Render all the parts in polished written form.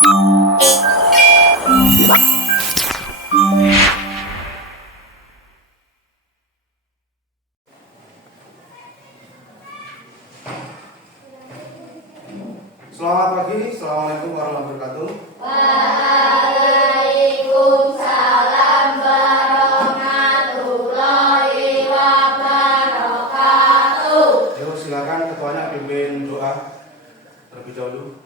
Selamat pagi, Assalamualaikum warahmatullahi wabarakatuh. Waalaikumsalam warahmatullahi wabarakatuh. Yuk silakan ketuanya pimpin doa terlebih dahulu.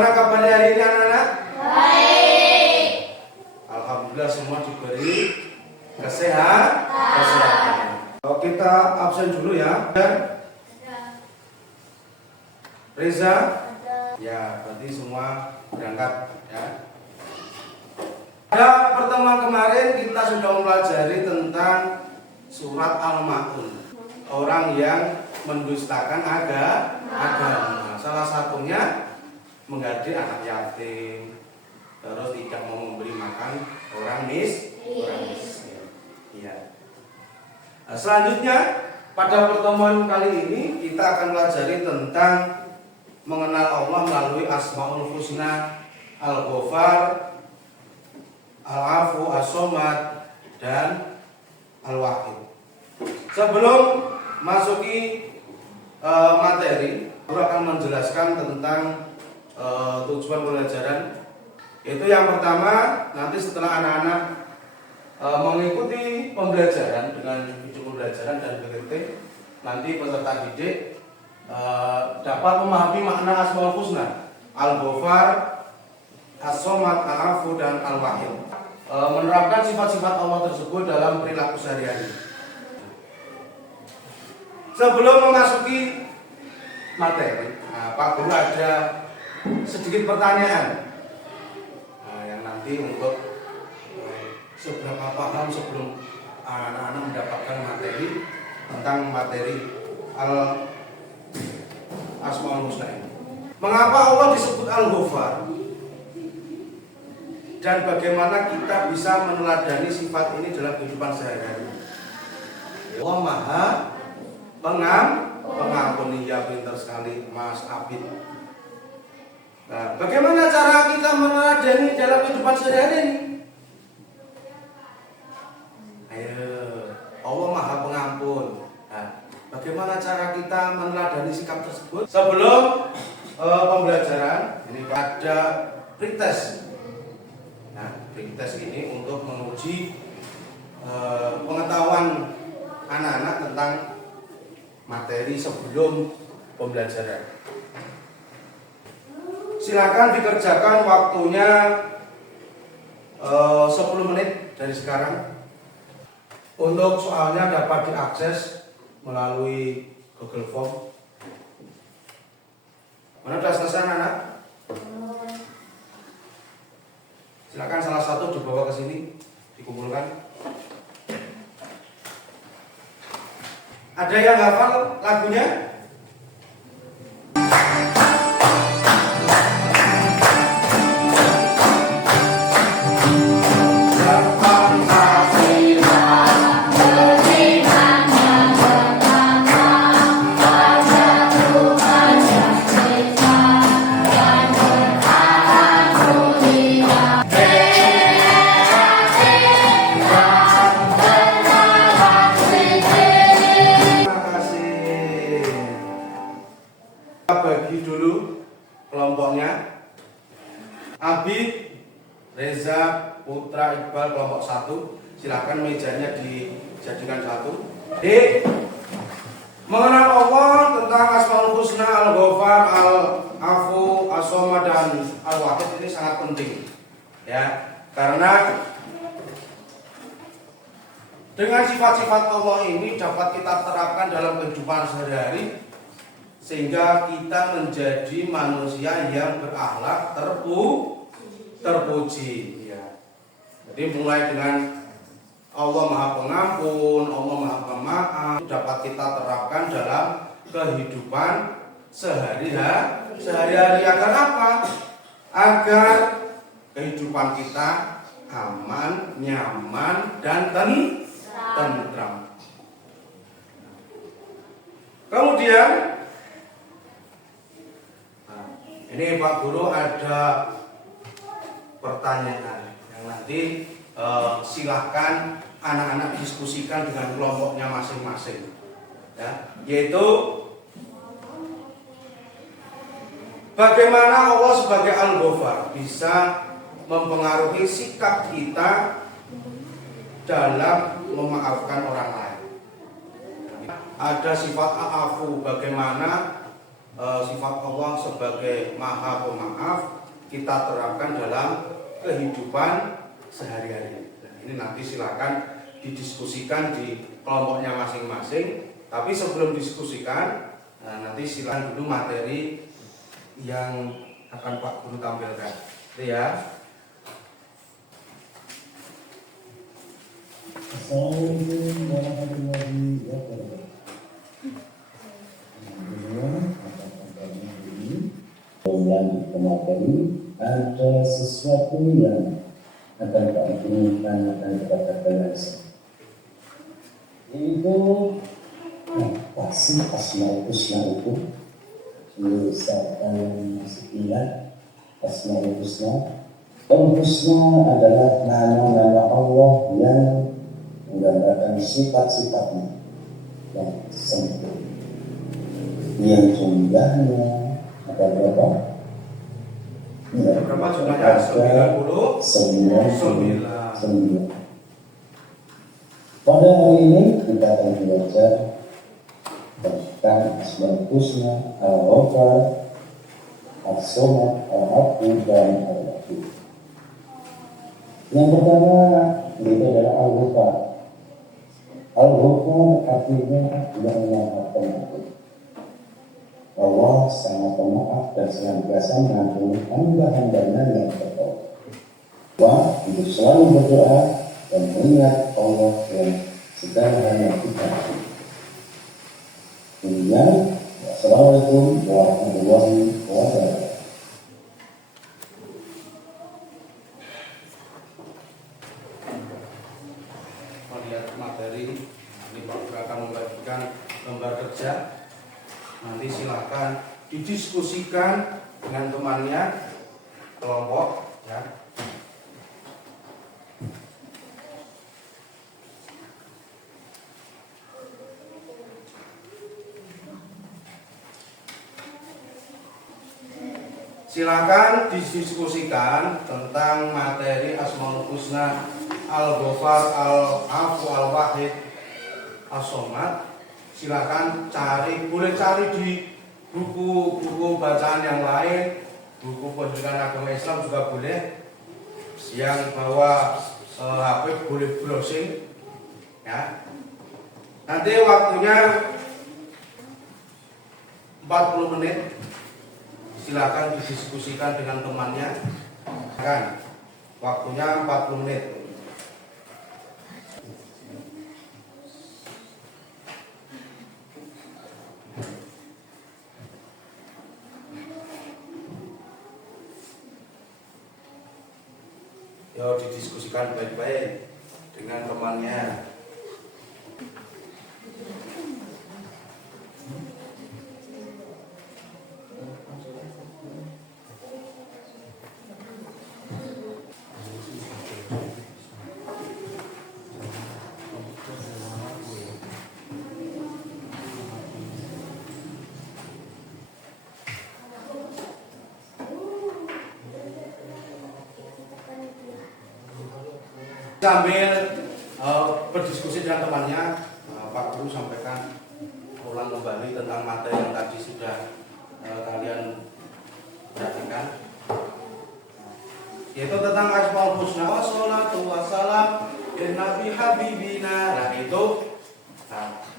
Gimana kabarnya hari ini anak-anak? Baik. Alhamdulillah semua diberi kesehatan. Kalau kita absen dulu ya. Reza? Ya, berarti semua berangkat ya. Pada pertemuan kemarin kita sudah mempelajari tentang surat Al-Ma'un. Orang yang mendustakan agama. Salah satunya menggaji anak yatim, terus tidak mau memberi makan orang miskin. Ya. Nah, selanjutnya pada pertemuan kali ini kita akan pelajari tentang mengenal Allah melalui Asmaul Husna, Al-Ghafar, Al-Afu, As-Somad, dan Al-Wahid. Sebelum masuki materi, aku akan menjelaskan tentang tujuan pembelajaran. Itu yang pertama, nanti setelah anak-anak mengikuti pembelajaran dengan video pembelajaran dan PPT, nanti peserta didik dapat memahami makna Asmaul Husna, Al-Ghafar, As-Somad, Al-Afu, dan Al-Wahid. Menerapkan sifat-sifat Allah tersebut dalam perilaku sehari-hari. Sebelum memasuki materi, Pak Guru ada sedikit pertanyaan yang nanti untuk seberapa paham sebelum anak-anak mendapatkan materi tentang materi Asmaul Husna ini. Mengapa Allah disebut Al-Ghafar dan bagaimana kita bisa meneladani sifat ini dalam kehidupan sehari-hari? Allah Maha Pengampun. Ya, pintar sekali Mas Abid. Nah, bagaimana cara kita meneladani dalam kehidupan sehari-hari ini? Ayo, Allah Maha Pengampun. Nah, bagaimana cara kita meneladani sikap tersebut? Sebelum pembelajaran, ini ada pretest. Nah, pretest ini untuk menguji pengetahuan anak-anak tentang materi sebelum pembelajaran. Silakan dikerjakan, waktunya 10 menit dari sekarang. Untuk soalnya dapat diakses melalui Google Form. Mana sudah selesai anak? Silakan salah satu dibawa ke sini, dikumpulkan. Ada yang hafal lagunya? Bagi dulu kelompoknya. Abi, Reza, Putra, Iqbal kelompok 1. Silakan mejanya dijadikan 1. D. Mengenal Allah tentang Asmaul Husna, Al-Ghafar, Al-Afu, As-Somad, dan Al-Wahid ini sangat penting. Ya, karena dengan sifat-sifat Allah ini dapat kita terapkan dalam kehidupan sehari-hari, sehingga kita menjadi manusia yang berakhlak terpuji. Ya. Jadi mulai dengan Allah Maha Pengampun, Allah Maha Pemaaf, dapat kita terapkan dalam kehidupan sehari-hari. Agar apa? Agar kehidupan kita aman, nyaman, dan tentram. Kemudian ini Pak Guru ada pertanyaan yang nanti silahkan anak-anak diskusikan dengan kelompoknya masing-masing, ya, yaitu bagaimana Allah sebagai Al-Ghafar bisa mempengaruhi sikap kita dalam memaafkan orang lain. Ada sifat a'afu, bagaimana sifat Allah sebagai Maha Pemaaf kita terapkan dalam kehidupan sehari-hari. Nah, ini nanti silakan didiskusikan di kelompoknya masing-masing. Tapi sebelum diskusikan, nanti silakan dulu materi yang akan Pak Guru tampilkan. Itu ya. Assalamualaikum warahmatullahi wabarakatuh. Bulan Ramadan ada sesuatu yang akan kami inginkan akan kita katakan, yaitu apa sih Asmaul Husna itu? Misalkan masih ingat Asmaul Husna. Al-Husna adalah nama-nama Allah yang menggambarkan sifat-sifatnya yang sempurna, yang jumlahnya ada berapa? Berapa jumlahnya? 99. Pada hari ini kita akan belajar tentang Asmaul Husna, Al-Ghafar, As-Samad, Al-Afu, dan Al-Latif. Yang pertama itu adalah Al-Ghafar. Al-Ghafar artinya yang Maha Pengampun. Allah sangat pemaaf dan senantiasa mengampuni hamba-hambanya yang bertobat. Wah, untuk selalu berdoa dan mengingat Allah yang segala hal yang kita lakukan. Assalamualaikum warahmatullahi wabarakatuh. Melihat materi, ini Pak Guru akan membagikan lembar kerja. Nanti silakan didiskusikan dengan temannya, kelompok, ya. Silakan didiskusikan tentang materi Asmaul Husna, Al-Ghafar, Al-Afu, Al-Wahid, As-Samad. Silakan boleh cari di buku-buku bacaan yang lain, buku pendidikan agama Islam juga boleh. Yang bawa HP boleh browsing, ya. Nanti waktunya 40 menit. Silakan didiskusikan dengan temannya. Kan, waktunya 40 menit. Yo, didiskusikan baik-baik dengan temannya. Sambil berdiskusi dengan temannya, Pak Guru sampaikan ulang kembali tentang materi yang tadi sudah kalian perhatikan, yaitu tentang Asmaul Husna. Wassalatu wassalam Nabi Habibina. Nah itu,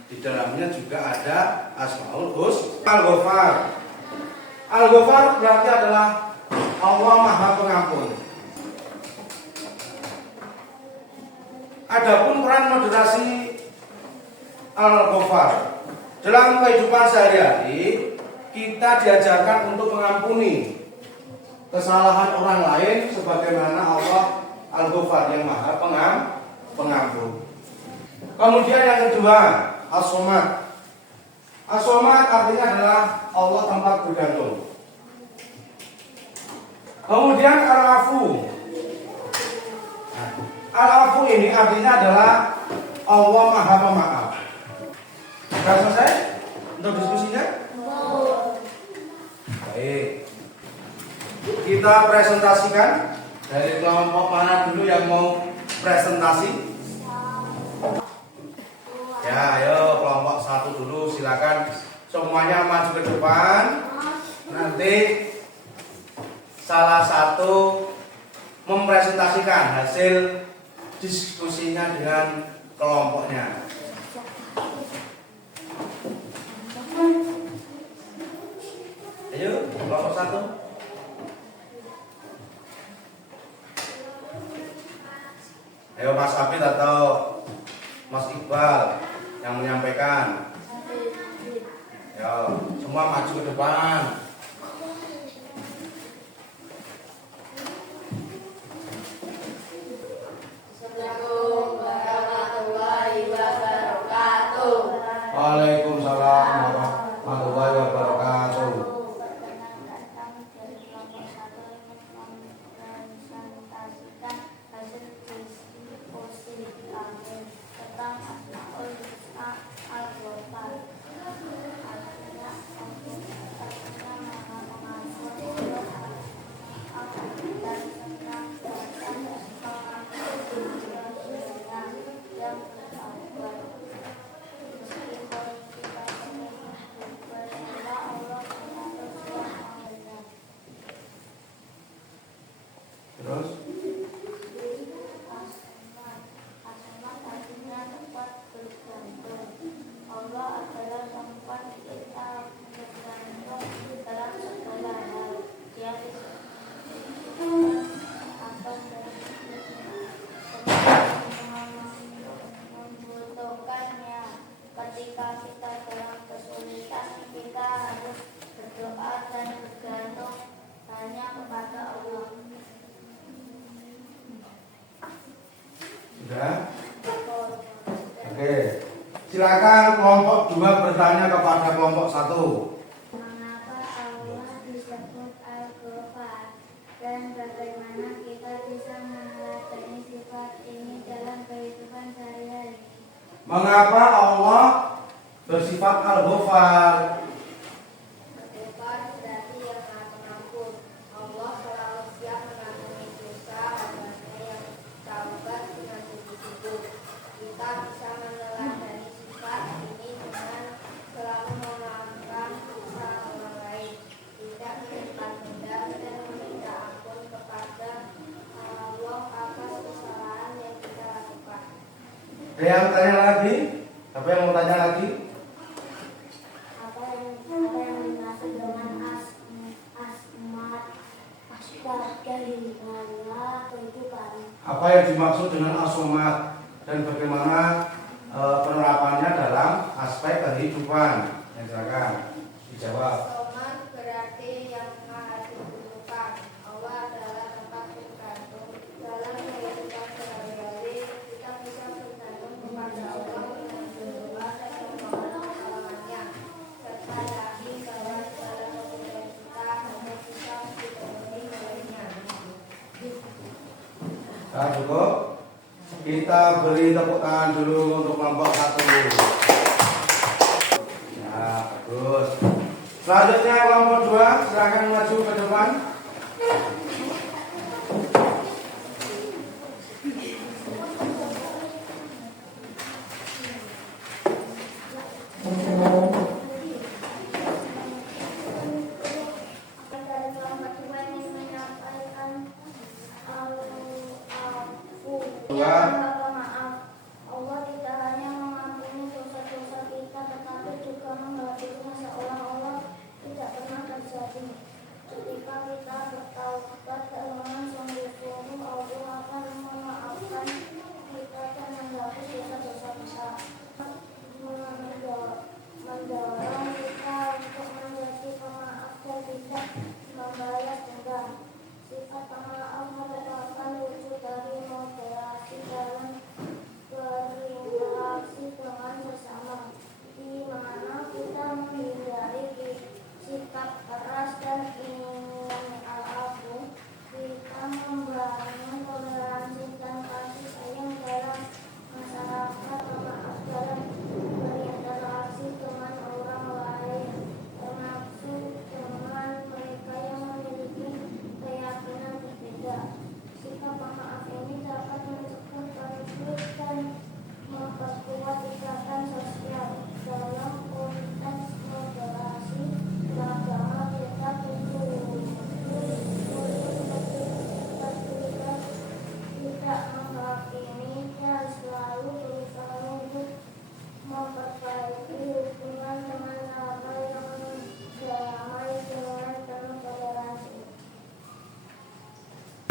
di dalamnya juga ada Asmaul Husna. Al-Ghafar. Al-Ghafar berarti adalah Allah Maha Pengampun. Adapun peran moderasi Al-Ghafar dalam kehidupan sehari-hari, kita diajarkan untuk mengampuni kesalahan orang lain sebagaimana Allah Al-Ghafar yang Maha Pengampun. Kemudian yang kedua, As-Somad. As-Somad artinya adalah Allah tempat bergantung. Kemudian Al-Afu. Al-Afu ini artinya adalah Allah Maha Pemaaf. Sudah selesai untuk diskusinya? Baik. Kita presentasikan. Dari kelompok mana dulu yang mau presentasi? Ya, ayo kelompok 1 dulu, silakan. Semuanya maju ke depan. Nanti salah satu mempresentasikan hasil diskusinya dengan kelompoknya. Ayo, kelompok 1. Ayo Mas Abid atau Mas Iqbal yang menyampaikan. Ya, semua maju ke depan. Assalamualaikum warahmatullahi wabarakatuh. Waalaikumsalam warahmatullahi wabarakatuh. Terus Allah adalah tempat kita bergantung dalam segala hal. Dia atas membutuhkannya. Ketika kita dalam kesulitan, kita harus berdoa dan bergantung hanya kepada Allah. sudah? Oke. Silakan kelompok 2 bertanya kepada kelompok 1. Mengapa Allah disebut Al-Ghafar dan bagaimana kita bisa meneladani sifat ini dalam kehidupan sehari-hari? Mengapa Allah bersifat Al-Ghafar? Al-Ghafar berarti yang Maha Pengampun. Allah selalu siap mengampuni dosa hambanya yang taubat dengan sungguh-sungguh. Kita bisa meneladani sifat ini dengan selalu memaafkan dosa orang lain, tidak menyimpan dendam dan meminta ampun kepada Allah atas kesalahan yang kita lakukan. Ada yang tanya lagi? Siapa yang mau tanya lagi? Apa yang dimaksud dengan asmat bagaimana kehidupan? Apa yang dimaksud dengan As-Somad dan bagaimana penerapannya dalam aspek kehidupan? Ya, silakan dijawab. Soman berarti yang maha dibutuhkan. Allah adalah tempat bergantung. Dalam kehidupan sehari-hari kita bisa bergantung kepada Allah dengan berdoa dan memohon pertolongannya. Serta yakin bahwa segala kebutuhan kita hanya bisa dipenuhi olehnya. Nah, cukup. Kita beri tepuk tangan dulu untuk kelompok 1. Ya, bagus. Selanjutnya kelompok 2, silakan maju ke depan. Dari kelompok dua ingin menyampaikan Al-Afu. Dua. Maaf. Allah tidak hanya mengampuni dosa-dosa kita, tetapi juga menggantinya seolah Allah tidak pernah terjadi. Ketika kita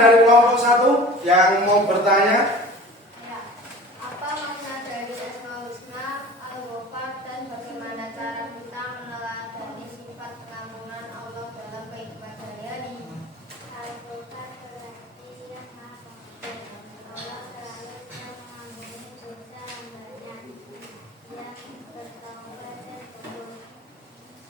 Dari kelompok 1 yang mau bertanya. Ya. Apa makna dari Asmaul Husna, Al-Ghafar, dan bagaimana cara kita meneladani sifat pengampunan Allah dalam kehidupan sehari-hari? Al-Ghafar berarti yang Maha Pengampun. Allah selalu siap mengampuni dosa hambanya yang bertaubat dan sembuh.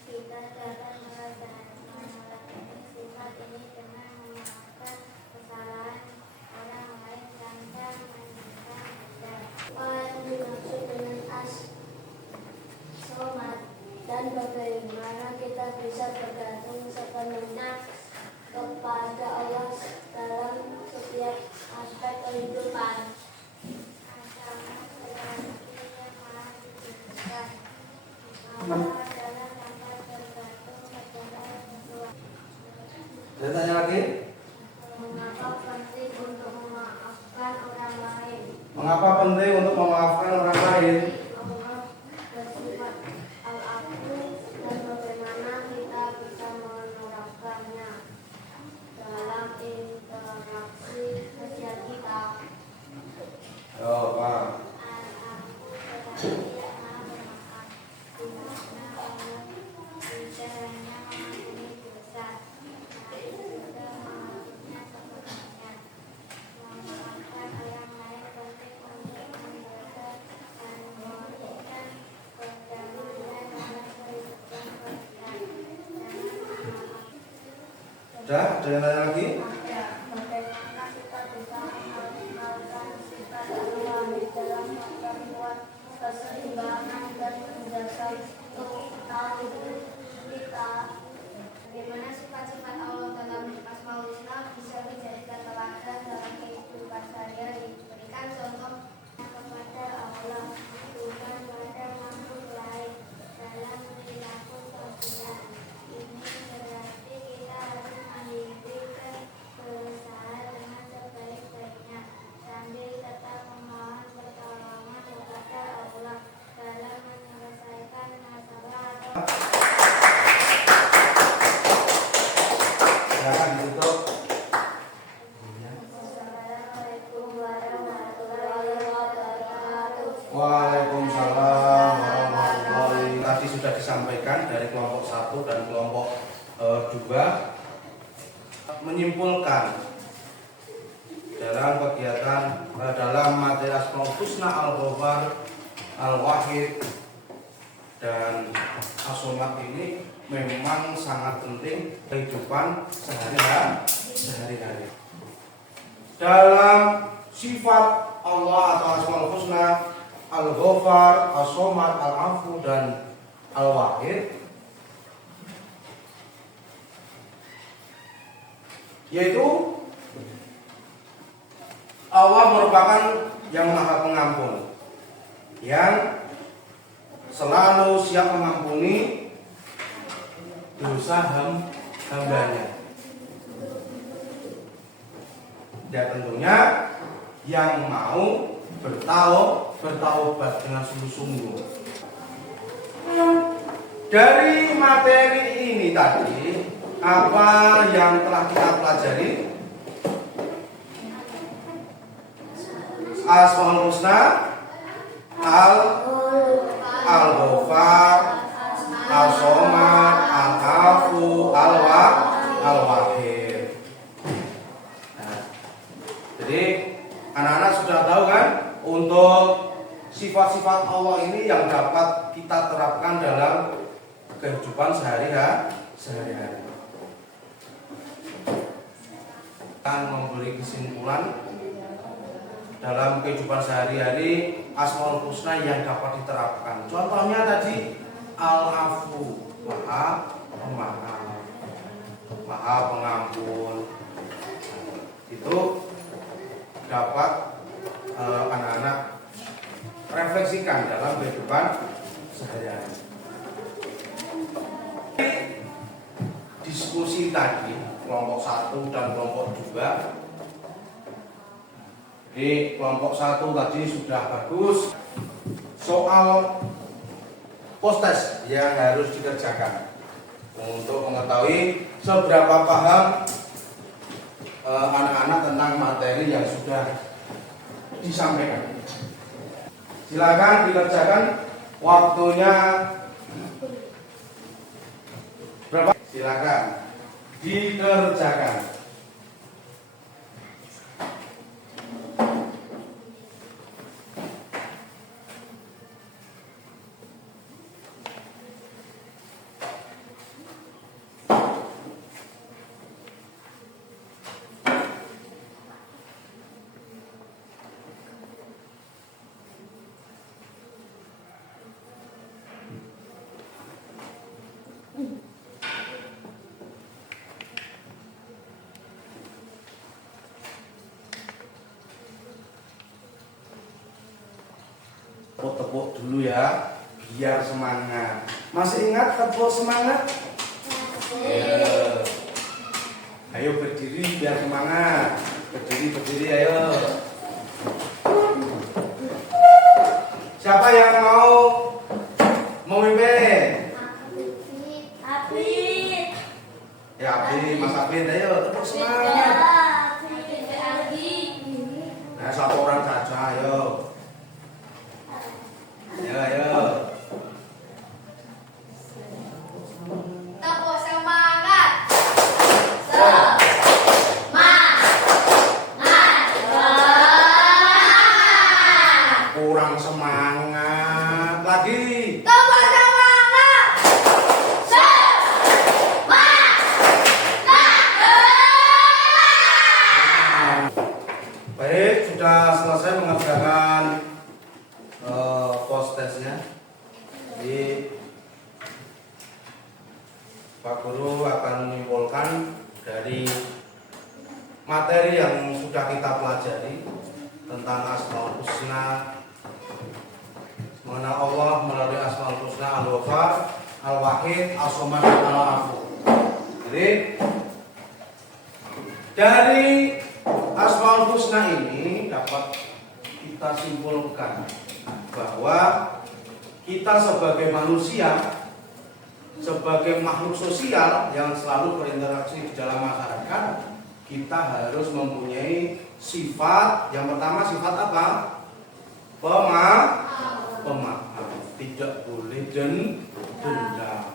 Kita dapat meneladani sifat ini dengan memaafkan kesalahan orang lain tanpa menunjukkan dan apa yang dimaksud dengan as-somat dan bagaimana kita bisa bergantung sepenuhnya kepada Allah dalam setiap aspek kehidupan. As-Samad berarti yang Maha Diberikan. Allah adalah tanpa tergantung kepada sesuatu. Saya tanya lagi. Mengapa penting untuk memaafkan orang lain? Mengapa penting untuk memaafkan orang lain? Allah bersifat al-afu dan bagaimana kita bisa menerapkannya dalam interaksi sosial kita. Oh, Pak. Al-afu berarti yang Maha Pemaaf, di mana Allah tidak hanya mengampuni dosa, tapi juga mengampuninya sepenuhnya. Memaafkan orang lain penting untuk menjaga dan memberikan perdamaian dalam kehidupan sosial. Sudah, ada yang tanya lagi? Bagaimana kita bisa mengenalkan sifat al-wahid dalam memperkuat keseimbangan dan menjaga tauhid kita? Bagaimana sifat-sifat Allah dalam Asmaul Husna bisa dijadikan teladan dalam kehidupan sehari-hari? Berikan contoh kepada Allah, bukan pada makhluk lain dalam perilaku sosial. Ini berarti kita harus mendidik berusaha dengan sebaik-baiknya sambil tetap memohon pertolongan kepada Allah dalam menyelesaikan masalah atau Silakan ditutup. Assalamualaikum warahmatullahi wabarakatuh. Waalaikumsalam warahmatullahi. Tadi sudah disampaikan dari kelompok 1 dan kelompok 2 menyimpulkan dalam kegiatan dalam materi Asmaul Husna, Al-Ghafar, Al-Wahid dan As-Somad ini memang sangat penting kehidupan sehari-hari. Dalam sifat Allah atau Asmaul Husna, Al-Ghafar, As-Somad, Al-Afu dan Al-Wahid, yaitu Allah merupakan yang Maha Pengampun, yang selalu siap mengampuni dosa hambanya. Dan tentunya yang mau bertaubat dengan sungguh-sungguh. Dari materi ini tadi, apa yang telah kita pelajari? Asmaul Husna, Al-Ghafar, As-Somad, Al-Afu, Al-Wahid. Nah, jadi anak-anak sudah tahu kan untuk sifat-sifat Allah ini yang dapat kita terapkan dalam kehidupan sehari-hari. Akan memberi kesimpulan dalam kehidupan sehari-hari Asmaul Husna yang dapat diterapkan. Contohnya tadi Al-Afu, Maha Pemaaf, Maha Pengampun. Itu dapat anak-anak refleksikan dalam kehidupan sehari-hari. Diskusi tadi kelompok 1 dan kelompok 2. Di kelompok 1 tadi sudah bagus soal post-test yang harus dikerjakan untuk mengetahui seberapa paham anak-anak tentang materi yang sudah disampaikan. Silakan dikerjakan, waktunya berapa? Silakan dikerjakan. Tepuk-tepuk dulu ya, biar semangat. Masih ingat tepuk semangat? Ayo berdiri biar semangat. Berdiri, ayo. Siapa yang mau memimpin? Ya, Mas Abid, ayo tepuk semangat. Nah, satu orang saja, ayo. Ayo. Tepuk semangat. Kurang semangat lagi. Tepuk semangat. Baik, sudah selesai mengerjakan post testnya. Jadi Pak Guru akan menyimpulkan dari materi yang sudah kita pelajari tentang Asmaul Husna, mengenal Allah melalui Asmaul Husna, Al-Ghafar, Al-Wahid, As-Samad, dan Al-Afu. Jadi dari Asmaul Husna ini dapat kita simpulkan bahwa kita sebagai manusia, sebagai makhluk sosial yang selalu berinteraksi di dalam masyarakat, kita harus mempunyai sifat. Yang pertama, sifat apa? Pemaaf. Tidak boleh dendam.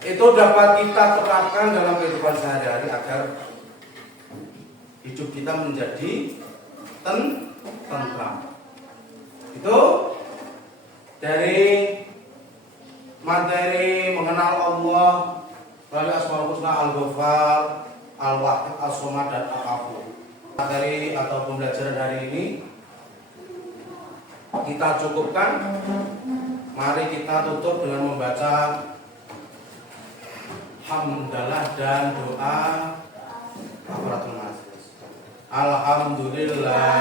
Itu dapat kita terapkan dalam kehidupan sehari-hari agar hidup kita menjadi tentram. Itu dari materi mengenal Allah melalui Asmaul Husna, Al-Ghafar, Al-Wahid, As-Samad, dan Al-Afu. Materi atau pembelajaran hari ini kita cukupkan. Mari kita tutup dengan membaca hamdalah dan doa kafaratul majelis. Alhamdulillah